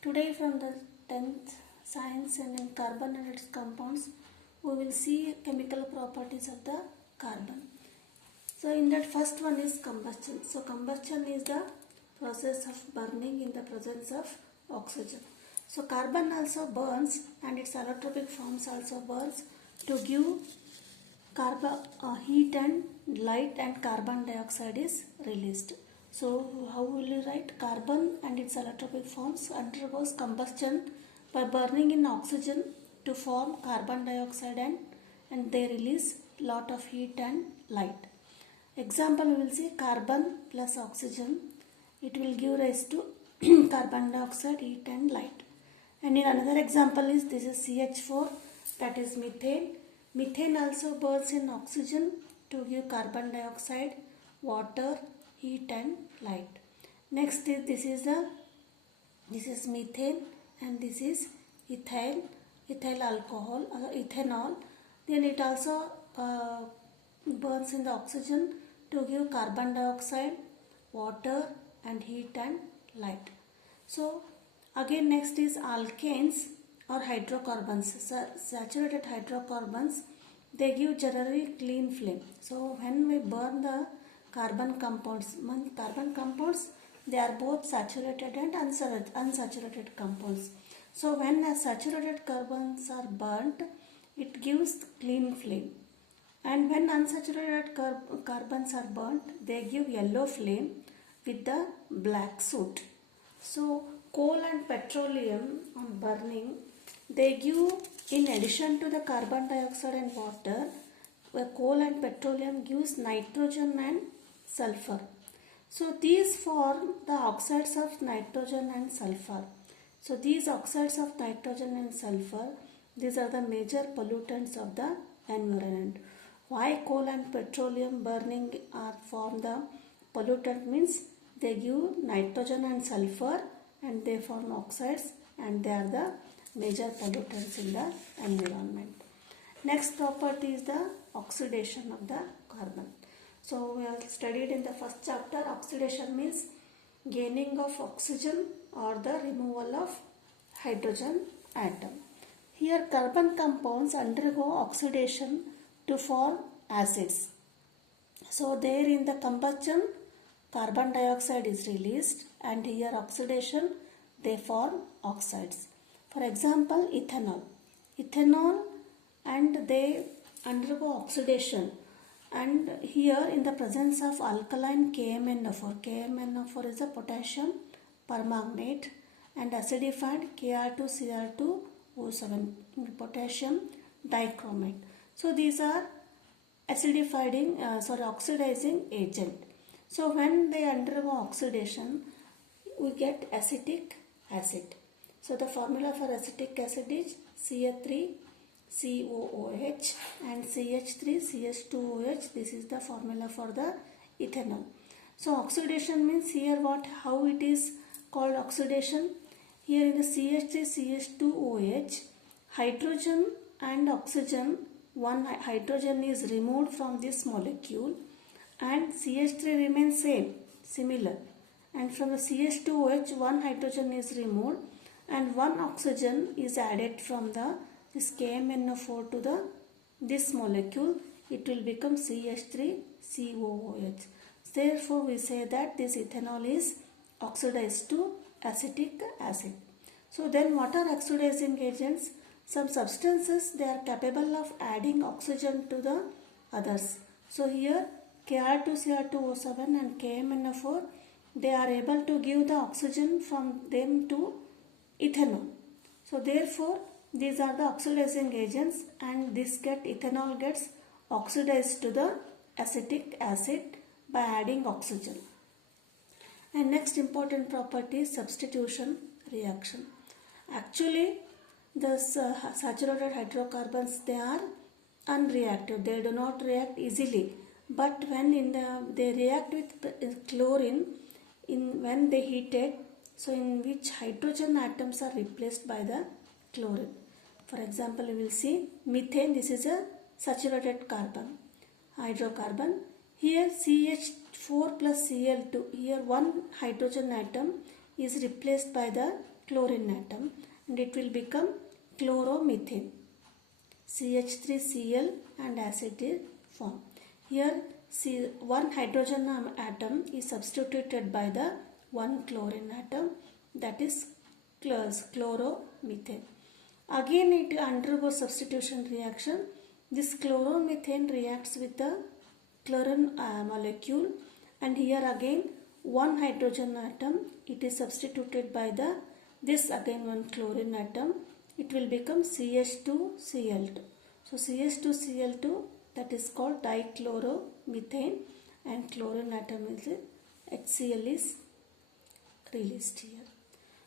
Today from the 10th science and in carbon and its compounds, we will see chemical properties of the carbon. So in that first one is combustion. So combustion is the process of burning in the presence of oxygen. So carbon also burns and its allotropic forms also burns to give carbon heat and light, and carbon dioxide is released. So how will you write? Carbon and its allotropic forms undergoes combustion by burning in oxygen to form carbon dioxide, and they release lot of heat and light. Example, we will see carbon plus oxygen. It will give rise to carbon dioxide, heat and light. And in another example is this is CH4, that is methane. Methane also burns in oxygen to give carbon dioxide, water, heat and light. Next is this is methane, and this is ethyl alcohol, ethanol. Then it also burns in the oxygen to give carbon dioxide, water and heat and light. So again next is alkanes or hydrocarbons. Saturated hydrocarbons, they give generally clean flame. So when we burn the carbon compounds, they are both saturated and unsaturated compounds. So when the saturated carbons are burnt, it gives clean flame. And when unsaturated carbons are burnt, they give yellow flame with the black soot. So coal and petroleum on burning, they give, in addition to the carbon dioxide and water, where coal and petroleum gives nitrogen and sulfur. So these form the oxides of nitrogen and sulfur. So these oxides of nitrogen and sulfur, these are the major pollutants of the environment. Why coal and petroleum burning are form the pollutant means they give nitrogen and sulfur and they form oxides, and they are the major pollutants in the environment. Next property is the oxidation of the carbon. So we have studied in the first chapter, oxidation means gaining of oxygen or the removal of hydrogen atom. Here carbon compounds undergo oxidation to form acids. So there in the combustion, carbon dioxide is released, and here oxidation, they form oxides. For example, ethanol and they undergo oxidation, and here in the presence of alkaline KMnO4. KMnO4 is a potassium permanganate, and acidified Kr2Cr2O7, potassium dichromate. So these are oxidizing agent. So when they undergo oxidation, we get acetic acid. So the formula for acetic acid is CH3COOH and CH3CH2OH. This is the formula for the ethanol. So oxidation means here how it is called oxidation. Here in the CH3CH2OH, hydrogen and oxygen, one hydrogen is removed from this molecule and CH3 remains similar, and from the CH2OH one hydrogen is removed and one oxygen is added from this KMnO4 to this molecule. It will become CH3COOH. Therefore we say that this ethanol is oxidized to acetic acid. So then what are oxidizing agents? Some substances, they are capable of adding oxygen to the others. So here Kr2Cr2O7 and KMnO4, they are able to give the oxygen from them to ethanol. So therefore these are the oxidizing agents, and ethanol gets oxidized to the acetic acid by adding oxygen. And next important property is substitution reaction. Actually the saturated hydrocarbons, they are unreactive, they do not react easily, but when they react with chlorine when they heat it, so in which hydrogen atoms are replaced by the chlorine. For example, we will see methane. This is a saturated hydrocarbon. Here CH4 plus Cl2, here one hydrogen atom is replaced by the chlorine atom and it will become chloromethane. CH3Cl and acid is formed. Here one hydrogen atom is substituted by the one chlorine atom, that is chloromethane. Again it undergoes substitution reaction. This chloromethane reacts with the chlorine molecule, and here again one hydrogen atom, it is substituted by this again one chlorine atom. It will become CH2Cl2. So CH2Cl2, that is called dichloromethane, and chlorine atom is HCl is released here.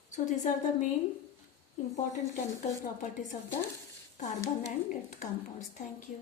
So these are the main important chemical properties of the carbon and its compounds. Thank you.